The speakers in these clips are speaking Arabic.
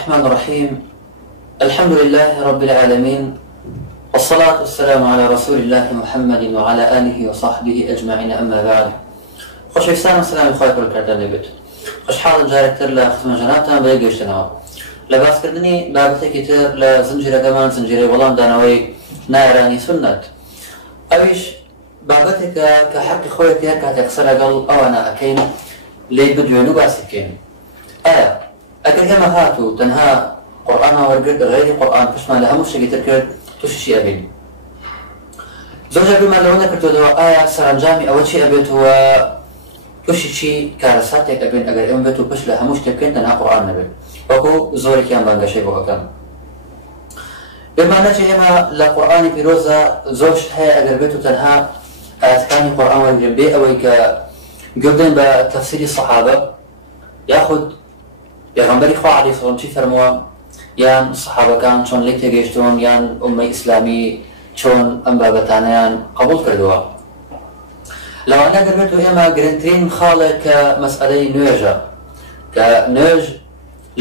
الرحمن الرحيم. الحمد لله رب العالمين، والصلاة والسلام على رسول الله محمد وعلى آله وصحبه أجمعين. أما بعد، خۆشەویستان و سلامی خۆی پڕکردن لێبێت. خۆشحاڵم جارێکتر لە خزمەت جەنابتان بەیەکگەیشتنەوە لە باسکردنی بابەتێکی تر لە زنجیرەکەمان، زنجیرەی وەڵامدانەوەی نایرانی سونەت. ئەویش بابەتێکە کە حەقی خۆیەتی هەر کاتێک قسە لەگەڵ ئەوانە ئەکەین لێی بدوێن و باسی بکەین. ئایا ئەگەر ئێمە هاتوو تەنها قورئانەوە وەرگرت غەیری قورئان پشتمان لە هەموو شتێکی تر کرد، تووشی ئەبین؟ زۆرجار بیرمان لەوە نەکردوەوە ئایا سەرنجامی ئەوە چی ئەبێتەوە، تووشی چی کارەساتێک ئەبێن ئەگەر ئێمە بێت و پشت لە هەموو شتێک بکەین تەنها قورئان نەبێت. وەکو زۆرێکیان بانگەشەی بۆ ئەەکەن. بێمانە چی ئێمە لە قورئانی پیرۆزە زۆر شت هەیە ئەگەر بێت و تەنها ئاەتەکانی قورئان وەرگرن بێ ئەوەی کە گوێبدەین بە تەفسیری سەحابە یاخود پێغەمبەری خوا عەلەیهی سەڵام چی فەرمووە، یان سەحابەکان چۆن لێک تێگەیشتون، یان ئوممەی ئیسلامی چۆن ئەم بابەتانەیان قبوڵ کردووە. لەوانە ئەگەر بێت و ئێمە گرنگترین خاڵێک کە مەسئەلەی نوێژە، کە نوێژ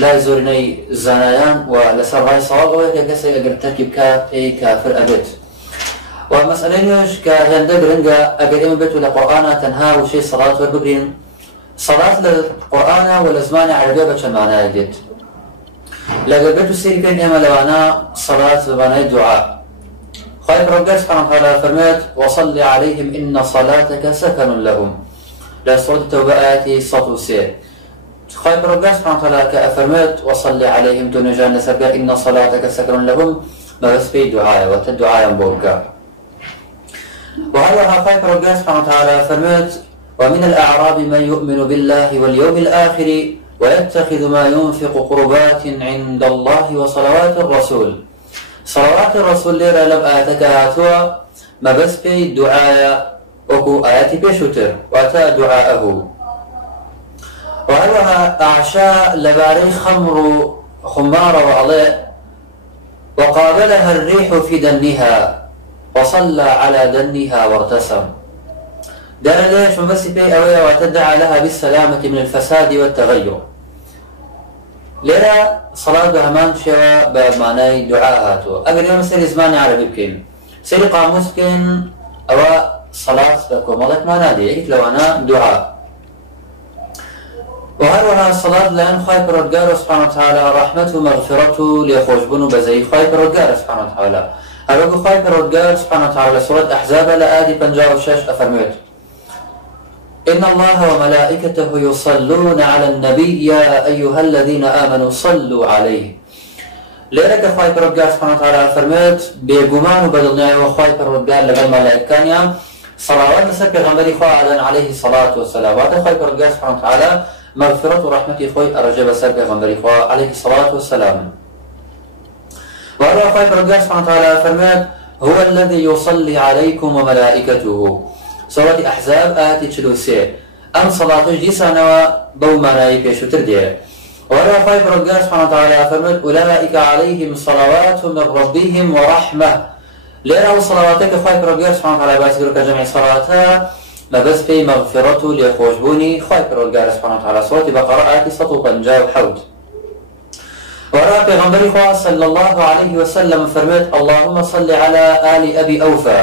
لای زۆرینەی زانایان و لەسەر ڕای سەواب ئەوەیە کە کەسێک ئەگەر تەرکی بکات پێی کافر ئەبێت. و مەسئەلەی نوێژ کە هێندە گرنگە ئەگەر ئێمە بێت و لە قورئانە تەنها وشەی سەڵات وەربگرین. سەڵات لە قورئانە و لە زمانی عەرەبیە بە چەند مانایەک دێت. لەگەر بێت و سەیری بکەین ئێمە لەوانە سەڵات بە مانای دوعا. خی پەروەردگار سبحانه وتعالى فەرمووێت وصل عليهم إن صلاتك سكن لهم لە سوورەتی تەوبە ئاەتی 103. خی پەروەردگار سبحانه وتعالى کە ئەفەرمووێت وصل عليهم تۆ نوێژان لەسەر بکە إن صلاتك سكن لهم مەبەست پێی دوعایە، واتە دوعایان بۆ بکە. وهروەها خی پەروەردگار سبحانه وتعالى فەرمووێت ومن الأعراب من يؤمن بالله واليوم الآخر ويتخذ ما ينفق قربات عند الله وصلوات الرسول. صلوات الرسول لێرە لەم ئاەتەکە هاتووە مەبەست پێی دوعایە، وەکو ئاەتی پێشووتر، واتە دوعاءه. وهروەها ئاشا لەبارەی خەمر و خمارەوە ئەڵێ وقابلها الريح في دنها وصلى على دنها وارتسم. دار ليش مبسي بي أويا وتدعى لها بالسلامة من الفساد والتغير. لێرە سەڵات بە هەمان شێوە بە مانای دوعا هاتووە. ئەگەر ئێمە سەیری زمانی عەرەبی بکەین، سەیری قاموس بکەین، ئەوە سەڵات بە کۆمەڵێک مانا دێ، یەکێک لەوانە دوعا. وهروەها سەڵات لەلایەن خی پەروەردگار سبحانه وتعالى ڕەحمەت و مەغفرەت و لێخۆشبوون و بەزەیی خی پەروەردگار سبحانه وتعالى. هەروەکو خی پەروەردگار سبحانه وتعالى لە سوورەت ئەحزاب لە ئاەتی 56 ئەفەرمووێت إن الله وملائكته يصلون على النبي يا أيها الذين آمنوا صلوا عليه. لێرەکە خی پەروەردگار سبحانه وتعالى فەرمووێت بێگومان و بەدڵنیاییەوە خی پەروەردگار لەگەڵ مەلائیکەکانیان سەڵاوات لەسەر پێغەمبەری خوا ئەدەن عەلەیهی سەڵات وەسەلام، واتە خی پەروەردگار سبحانه وتعالى مەغفرەت و ڕەحمەتی خۆی ئەڕێژێ بەسەر پێغەمبەری خوا عەلەیهی سەڵات وەسەلام. وهروەها خی پەروەردگار سبحانه وتعالى فەرمووێت هو الذي يصلي عليكم وملائكته. سوورەتی ئەحزاب ئاەتی 43. ئەم سەڵاتش دیسانەوە بەو مانایی پێشووتر دێ. وهروەها خی پەروەردگار سبحانه وتعالى فەرمووێت أولئك عليهم صلوات من ربهم ورحمة. لێرە ئەو سەڵاواتەی کە خی پەروەردگار سبحانه وتعالى باسی کردووە کە جەمعی سەڵاتە مەبەست پێی مەغفرەت و لێخۆشبوونی خی پەروەردگار سبحانه وتعالى. سوورەتی بەقەرە ئاەتی 157. وهروەها پێغەمبەری خوا صلی الله عليه وسلم فەرمووێت اللهم صل على آل أبي أوفى.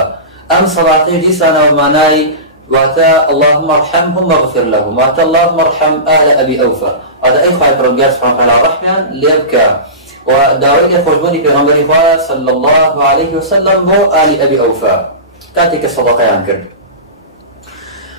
أم صلاتي ديسانا وماناي واتا اللهم ارحمهم واغفر لهم، واتا اللهم ارحم آل أبي أوفى. هذا أي خايف رجال سبحانه وتعالى رحمة ليبكى وداوي خوشبوني في غنبري خواه صلى الله عليه وسلم هو آل أبي أوفى كاتك الصدقة ينكر.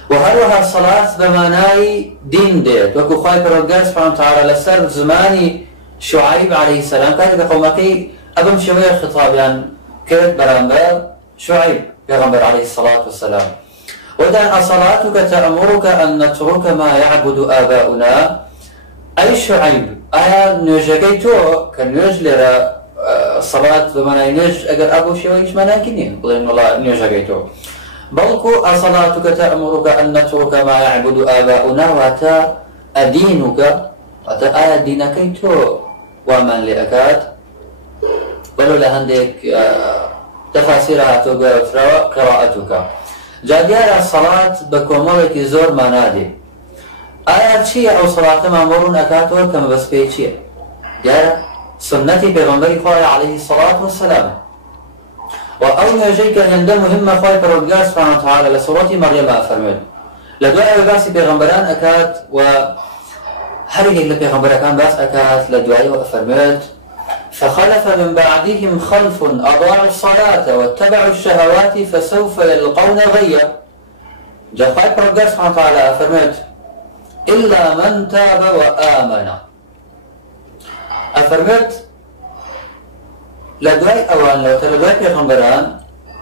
وهروها الصلاة بماناي دين ديت، وكو خايف رجال سبحانه وتعالى لسر زماني شعيب عليه السلام كاتك قومكي أبم شوية خطاب يعني كرت برامبر شعيب پیغمبر عليه الصلاة والسلام. ودع أصلاتك تأمرك أن نترك ما يعبد آباؤنا. أي شعيب آيا نوجكيتو كنوج لرا صلاة بمعنى نوج أجر أبو شويش مناكني قلنا والله نوجكيتو بلكو أصلاتك تأمرك أن نترك ما يعبد آباؤنا وتا أدينك وتا آيا دينكيتو ومن لأكاد ولو لهندك تفاسيرها توقع قراءتك. جاديار الصلاة بكمالك زور منادي. آيات شيء أو صلاة مأمور أكاتو كما بس بيت شيء. جارة سنتي پیغمبری خواه علیه الصلاة والسلام وأو نجيك هنده مهمة خواه پروردگار سبحانه وتعالى لسورة مريم أفرمد لدعاء باسی پیغمبران أكاد و هر یک لپیغمبر كان باس أكاد لدعاء وأفرمد فخلف من بعدهم خلف أضاعوا الصلاة واتبعوا الشهوات فسوف يلقون غيا جاء خواه پروردگار سبحانه وتعالى أفرمد إلا من تاب وآمن أفرمد لدواي أوان لو تلدواي پیغمبران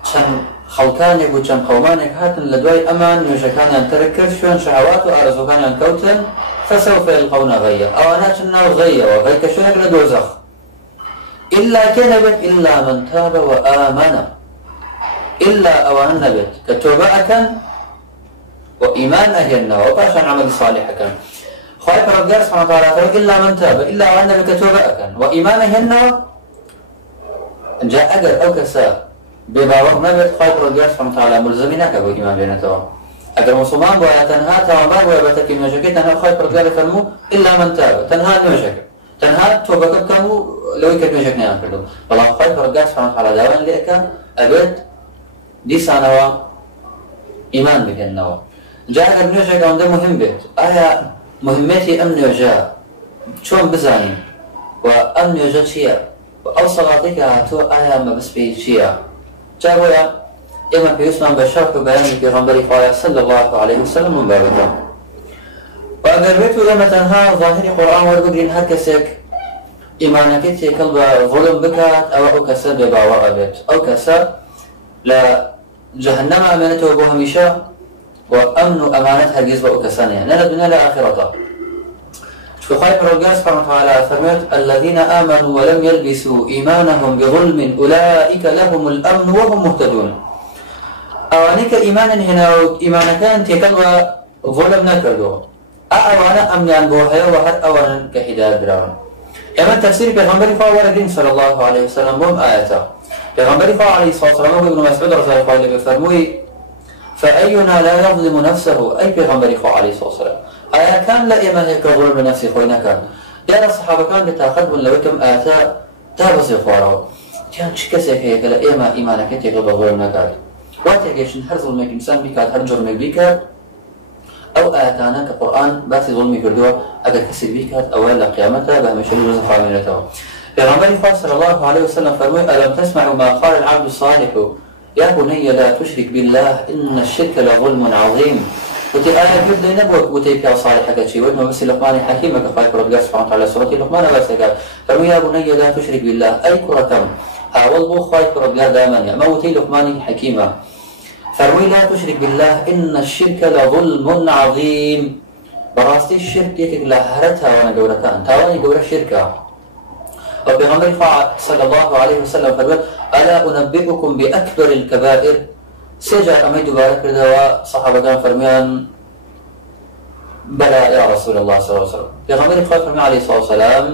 چند خلقانك و چند قومانك هاتن لدواي أمان نوشكان ينتركر شون شهوات و أرزوكان ينكوتن فسوف يلقون غيا أوانا چنو غيا وغيك شونك لدوزخ إلا كنبت إلا من تاب وآمن إلا أوان نبت كتوبة كان وإيمان أهلنا وباشا عمل صالح كان خواهي پروردگار سبحانه وتعالى إلا من تاب إلا وأن بكتوبة كان وإيمان أهلنا جاء أجر أو كسا بباور نبت خواهي پروردگار سبحانه وتعالى ملزمينك أبو إيمان بينتوا أجر مسلمان بويا تنها توابا بويا بتكي نوشكي تنها خواهي پروردگار فرمو إلا من تاب تنها نوشك تنها توبة كبكمو لو يكت نوشك نيان كردو والله خواهي پروردگار سبحانه وتعالى داوان لئك أبد دي سانوا إيمان بكنوا جاء أجر نوشك عنده مهم بيت آية مهمتي أمن وجاء شون بزاني وأمن وجاء شيئا وأو صلاتك هاتو آية ما بس بيه شيئا جاء ويا إما بيسمان بشرف بيان بيغمبري خواه صلى الله عليه وسلم من بابته وأجر بيتو لما تنها ظاهري قرآن ورقودين هر كسك إيمانك تيكل ظلم بكات أو كسا بباور أبيت أو كسا لجهنم أمانته أبو هميشا وأمن أمانتها جزء وكسانية لا الدنيا لا آخرتها فخايف الرجال سبحانه وتعالى فرمت الذين آمنوا ولم يلبسوا إيمانهم بظلم أولئك لهم الأمن وهم مهتدون أوانك إيمانا هنا إيمانا كان تكلوا ظلم نكردو أوانا أمنيان بوهيا وهر أوانا كهداية براون أما تفسير بيغمبري فهو وردين صلى الله عليه وسلم بهم آياتا بيغمبري فهو عليه الصلاة والسلام وابن مسعود رضي الله عنه بفرموي فأينا لا يظلم نفسه أي بيغمبري فهو عليه الصلاة والسلام آيا كان لا إيمان يكرر بنفسه خوينا كان يا الصحابة كان بتاخذ لو كم آتا تابس خواره كان شكسك هيك لا إيمانك تغلب ظلم نكاد واتيجيش هر ظلمك إنسان بيكاد هر جرمك بيكاد أو آتانا كقرآن بس ظلمي كردوا أجر كسر بيكاد أول قيامته بهمشل رزق عاملته بيغمبري صلى الله عليه وسلم فرمي ألم تسمعوا ما قال العبد الصالح يا بني لا تشرك بالله إن الشرك لظلم عظيم وتي آية جد نبوة وتي كا صالح كشيء وما بس لقمان حكيم كفاية رب سبحانه وتعالى سورة لقمان بس قال فرمي يا بني لا تشرك بالله أي كرة حاول بو خايف رب دائما يا موتي لقمان حكيمة فرمي لا تشرك بالله إن الشرك لظلم عظيم براستي الشرك يكك لا هرتها وانا جورتان تاواني جور الشركة وبيغمبر صلى الله عليه وسلم فرمي ألا أنبئكم بأكبر الكبائر سيجا أميد بارك رضا صحابة كان فرميان بلى يا رسول الله صلى الله عليه وسلم بيغمبر فرمي عليه الصلاة والسلام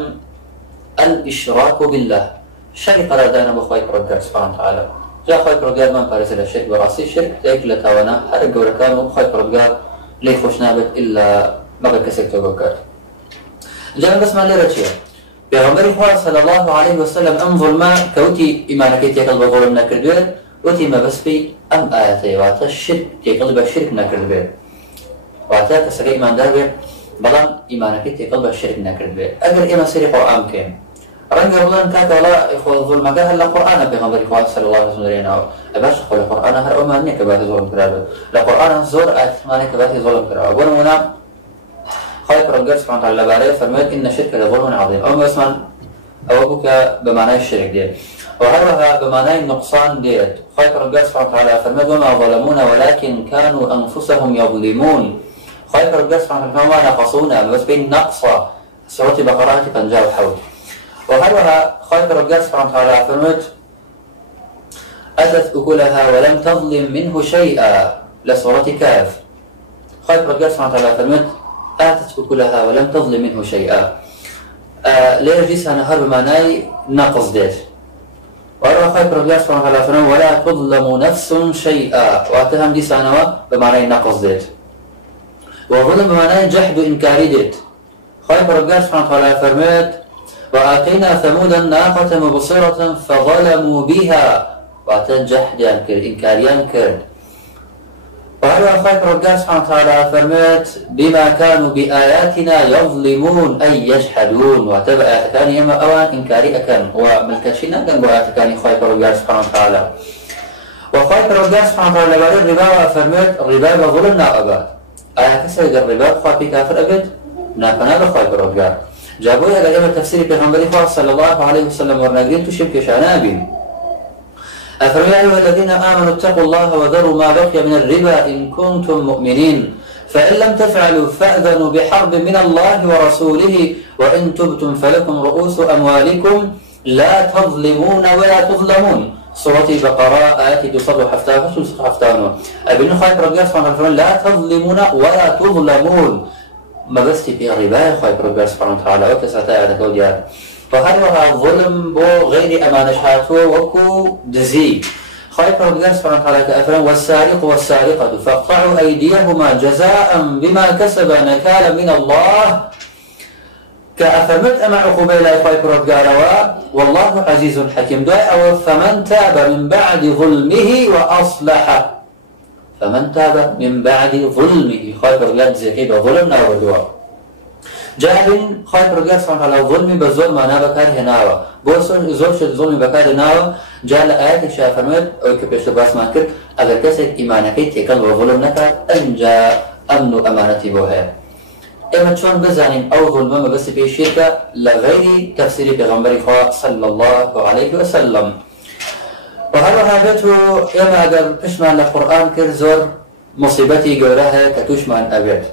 الإشراك بالله شرك ردانا بخواي برقار سبحانه وتعالى جاء خواي برقار من بارس الشرك براسي الشرك ليك لتاوانا هر الجورة كانوا بخواي برقار ليك خوش نابت إلا مغا كسكتو بكار جاء بس ما لرشيا بيغمبر صلى الله عليه وسلم أنظر ما كوتي إيمانك يتكال بظلم نكردوه وتي ما بس بي أم آياتي واتا الشرك تيقلب الشرك نكرد بيه واتا كسري إيمان دار بيه بلان إيمانك تيقلب الشرك نكرد بيه أجر إيمان سري قرآن كيم رنجا بلان كاكا ولا إخوة الظلم هلا قرآن بيغمبر صلى الله عليه وسلم أباش أخوة القرآن هر أمانيك كباهي ظلم كرابه لقرآن زور آتمانيك كباهي ظلم كرابه ونمنا خالق رجال سبحانه وتعالى باريه فرميت إن الشرك لظلم عظيم أو اسمان أوبك بمعنى الشرك ديت وهرها بمعنى النقصان ديت خالق رجال سبحانه وتعالى فرميت وما ظلمونا ولكن كانوا أنفسهم يظلمون خالق رجال سبحانه وتعالى ما نقصونا بس بين نقصة سورة بقرات بنجاب حول وهرها خالق رجال سبحانه وتعالى فرميت أتت أكلها ولم تظلم منه شيئا لسورة كاف خالق رجال سبحانه وتعالى فرميت آتت أكلها ولم تظلم منه شيئا ليه جيس أنا هرب معناي نقص ديت وأروى خير رب الله سبحانه وتعالى فرمى ولا تظلم نفس شيئا وأتهم جيس أنا بمعناي نقص ديت وظلم بمعناي جحد إنكاري ديت خير رب الله سبحانه وتعالى فرميت وآتينا ثمود الناقة مبصرة فظلموا بها وتنجح كر إنكاريان كر. وهل أخاك ربنا سبحانه وتعالى فرمت بما كانوا بآياتنا يظلمون أي يجحدون وتبع آياتكاني إما أوان إنكاري أكن وملكشين أكن بآياتكاني خايك ربنا سبحانه وتعالى. وخايك ربنا سبحانه وتعالى بعد الربا فرمت الربا ظلمنا أباد آيات سيد الربا خاطي كافر أبد ناكنا بخايك ربنا جابوا هذا إما تفسير بيغمبري صلى الله عليه وسلم ورناقرين تشبك شعنابين أفرمي أيها الذين آمنوا اتقوا الله وذروا ما بقي من الربا إن كنتم مؤمنين فإن لم تفعلوا فأذنوا بحرب من الله ورسوله وإن تبتم فلكم رؤوس أموالكم لا تظلمون ولا تظلمون. سورة بقرة آيات تصدوا حفتان أبن خايف ربنا سبحانه وتعالى لا تظلمون ولا تظلمون ما بس في الربا خايف ربنا سبحانه وتعالى وتسعة آيات كوديات. وهذا الظلم بو غير أمانشاته وكو دزي خايف ربنا سبحانه وتعالى كأفرم والسارق والسارقة فاقطعوا أيديهما جزاء بما كسب نكالا من الله كأفرمت أما عقوبة لا خايف ربنا والله عزيز حكيم دعاء أو فمن تاب من بعد ظلمه وأصلح فمن تاب من بعد ظلمه خايف ربنا زكيب ظلمنا ودعاء جاهل خايف رجال سبحانه وتعالى ظلم بالظلم أنا بكار هناوا بوصل زوج الظلم بكار هناوا جاء آيات الشافعية فرمت أو كبيش باس ما كر أجر كسر إيمانك تكل وظلم نكر أنجا أمن أمانتي بوها إما شون بزانين أو ظلم ما بس في الشركة لغير تفسير پیغمبر صلى الله عليه وسلم. وهل هذا إما أجر تشمل القرآن كرزور مصيبتي جورها كتشمل أبد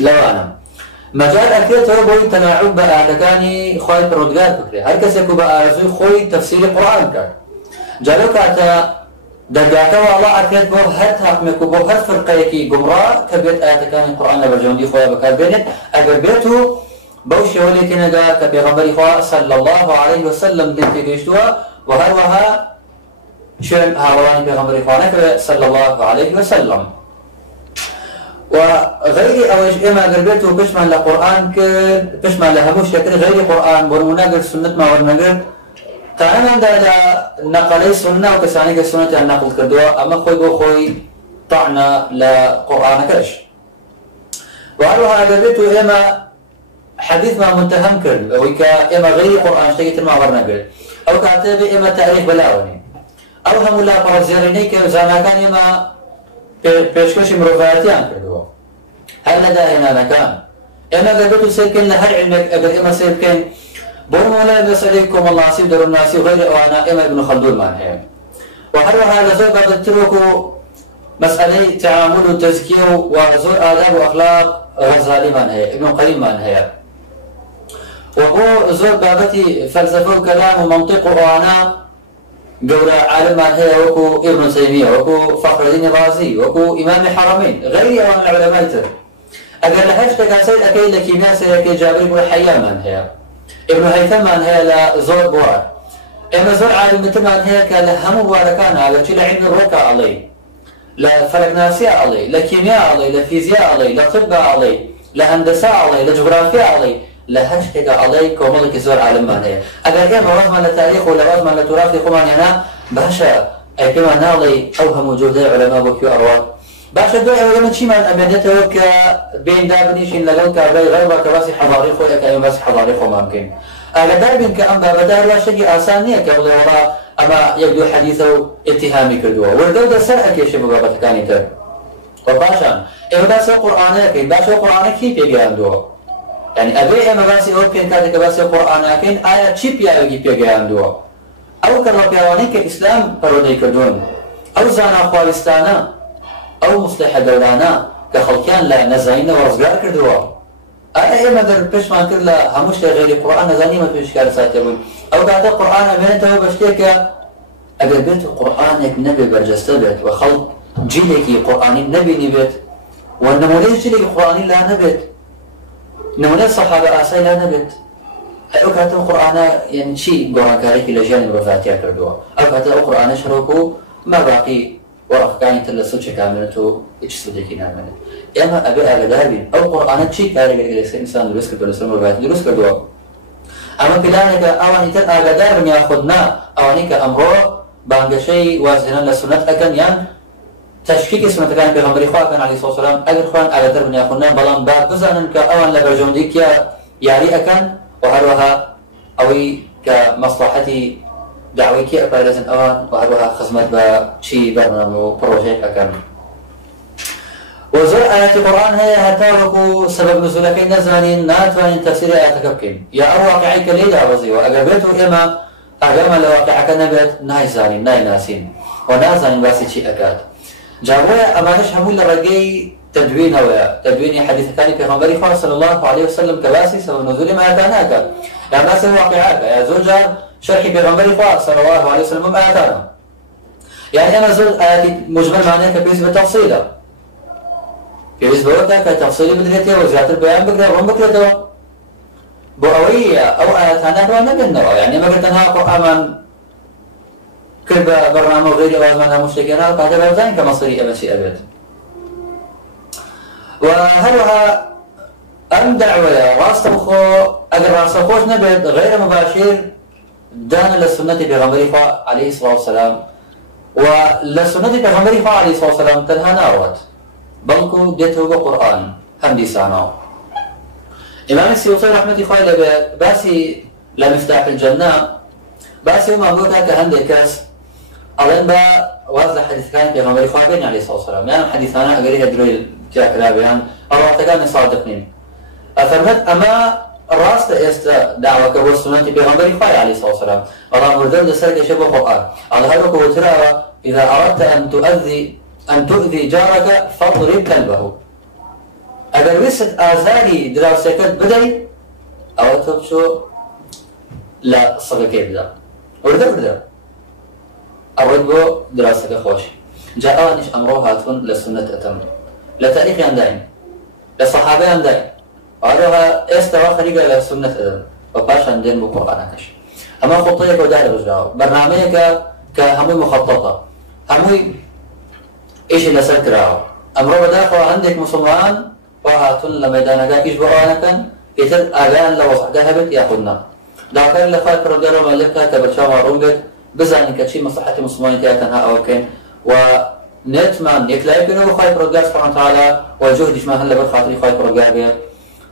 لو أنا مجال أكيد هو بوي تناعب بآياتكاني خوي برودجار فكري هر كسي كو بآرزوي خوي تفسير القرآن كار جالو كاتا دقاتا والله أكيد بو هر تحكمكو بو هر فرقيكي قمراء كبيت آياتكاني القرآن لبرجوندي خوي بكار بينت أقر بيتو بوشي ولي تنقا كبيغمبري خوي صلى الله عليه وسلم دنتي قيشتوا وهروها شون هاولاني بيغمبري خوي صلى الله عليه وسلم. وغير أوش إما قربته بشمل القرآن بشمل لهموش كتير غير قرآن ورمناقر سنة ما ورناقر تعالى عند نقلي سنة وكسانيك السنة النقل كردوا أما خوي بو خوي طعنا لقرآن كرش. وهذا قربته إما حديث ما متهم كرد ويكا إما غير قرآن شتيت ما ورناقر أو كاتب إما تاريخ بلاوني أو هم لا برزيرينيك وزانا كان إما پیشکش مروفاتیان کردوا هر لدا هنا نکان اما قدرتو سيكن لهر علمك اگر اما سيكن بون مولا بسأليكم الله عصيب در الناسي وغير اوانا اما ابن خلدون مان هي وهر هذا زور بعد تركو مسألة تعامل وتزكية وزور آداب وأخلاق غزالي مان هي ابن قيم مان هي وهو زور بابتي فلسفة وكلام ومنطق وانا جورا عالم هي وكو ابن تيمية وكو فخر الدين الرازي وكو إمام الحرمين غير أوان العلماء تر أجل لهاش تكاسيد أكيد لكيمياء سيكي جابر بن حيان من هي ابن هيثم من هي لزور بوار إما زور عالم مثل من هي كلهم بواركان على شيء لعلم الرقى عليه لفلك ناسية عليه لكيمياء عليه لفيزياء عليه لطب عليه لهندسة عليه لجغرافيا عليه لهش تجا عليك وملك زور عالم ما هي أجل كم رغم التاريخ ولا رغم التراث خمان هنا باشا أي كما نالي أوهم وجود علماء وكيو أرواد باشا دوي علماء شيء من أمانته ك بين دابنيشين لقول كابي غير كراسي حضاري خو كأي بس حضاري خو ممكن أجل داربين كأم بدار وشيء آسانية كأول ورا أما يبدو حديثه اتهامي كدوا والدولة سرقة يا شباب بتكاني تر وباشا إذا بس القرآن كين باشا القرآن كيف يجي عنده يعني أبي أما بس أوكين كذا كبس القرآن لكن آية شيء يجي بيجي عنده أو كلا بيواني كإسلام برودي كدون أو زانا خوارستانا أو مصلح دولانا كخلقيان لا نزاين ورزقار كدوا أنا أما در بيش ما كلا همش غير القرآن نزاني ما فيش كار ساتبون أو بعد القرآن أمانته بشتيك أجل بيت القرآن نبي برجستبت وخلق جيلك قرآن النبي نبت والنمونيش جيلك القرآن لا نبت نمونيش الصحابة أساي لا نبت أو كانت القرآن يعني شيء قرآن كاريك لجان الوفاتية كردوا أو كانت القرآن شركو ما باقي وأفكاني تلسوش كاملته إجسودك نعمل أما أبي أغدابين أو قرآن شيء كاريك لجان إنسان درس كردوا الوفاتي درس كردوا اما بلانك اواني تر اغادار من ياخذنا اوانيك امرو بانگشي وازنا للسنه اكن يعني تشكيك سنة كان بيغمبري خواه كان عليه الصلاة والسلام أجر خوان أغادر من ياخذنا بلان باب بزانن كأوان لبرجونديك ياري أكن وهروها أوي كمصلحتي دعويكي أبارزن أوان وهروها خزمت بشي برنامج بروجيك أكن وزر آيات القرآن هي هتاوكو سبب نزولك نزانين ناتوانين تفسير آياتك بكين يا أواقعيك ليلة رزي وأقربته إما أقام لواقعك نبت ناي زانين ناي ناسين ونازانين باسي شي أكاد جاوية أمانش همول لرقي تدوين ويا تدوين حديث ثاني في غنبري خواه صلى الله عليه وسلم كباسي سبب نزول ما أتاناك يعني ناس واقعاك يا زوجة شرحي في غنبري خواه صلى الله عليه وسلم ما أتانا يعني أنا زوج آياتي مجمل معناه كبيس بتفصيله في بوقتها كتفصيل بدريته وزيادة البيان بقدر رم بكرته بوأوية أو آيات هناك ونبينا يعني ما قلت أنها قرآن كل برنامج غير أوازمانها مشتكينا وكاتب أوزان كمصري أمشي أبد وهلها أم دعوة راس مخو أجر راس خوش نبت غير مباشر دان للسنة بغمري عليه الصلاة والسلام وللسنة بغمري عليه الصلاة والسلام تنها ناروت بلكو ديته بقرآن هم لسانه إمام السيوطي رحمة الله باسي لمفتاح الجنة باسي وما بوكا كهندي كاس أظن با واضح حديث كان في غمري خوابين عليه الصلاة والسلام يعني حديثانا أقريها دروي جاك لابيان الله تقاني صادقين أفرمت أما الراس تأست دعوة كبير السنة في غمري خوابين عليه الصلاة والسلام الله مردد لسرق شبه القرآن الله هلوك وترى إذا أردت أن تؤذي جارك فاضرب كلبه أجر وسط آزاري دراوسكت بدري أو تبشو لا صدقي بدا ورده أردبو دراسك خوش جاء نش أمره هاتون للسنة أتم لتاريخ عندين للصحابة عندين وهذا استوى خليقة للسنة أتم وباش عندين بقرآن كش أما خطيك وداير رجعوا برنامجك كهموي مخططة هموي إيش اللي سكره أمره بداخل عندك مسلمان وهاتون لميدانك إيش بقرآنك يتر أغان لوصح ذهبت يأخذنا ذاكر لخاك رجال مالكها كبرشاوة روبت بزاني كشي مصلحة مسلمين تنها أو كين ونتمنى يكلاي بينه وخايف رجال سبحانه وتعالى والجهد ما هلا بالخاطر خايف رجال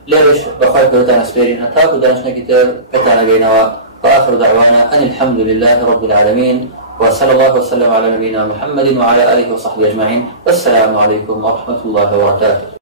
ليش بخايف رجال سبيرين هتاك ودرسنا كتير كتانا بيننا وآخر دعوانا أن الحمد لله رب العالمين وصلى الله وسلم على نبينا محمد وعلى آله وصحبه أجمعين والسلام عليكم ورحمة الله وبركاته.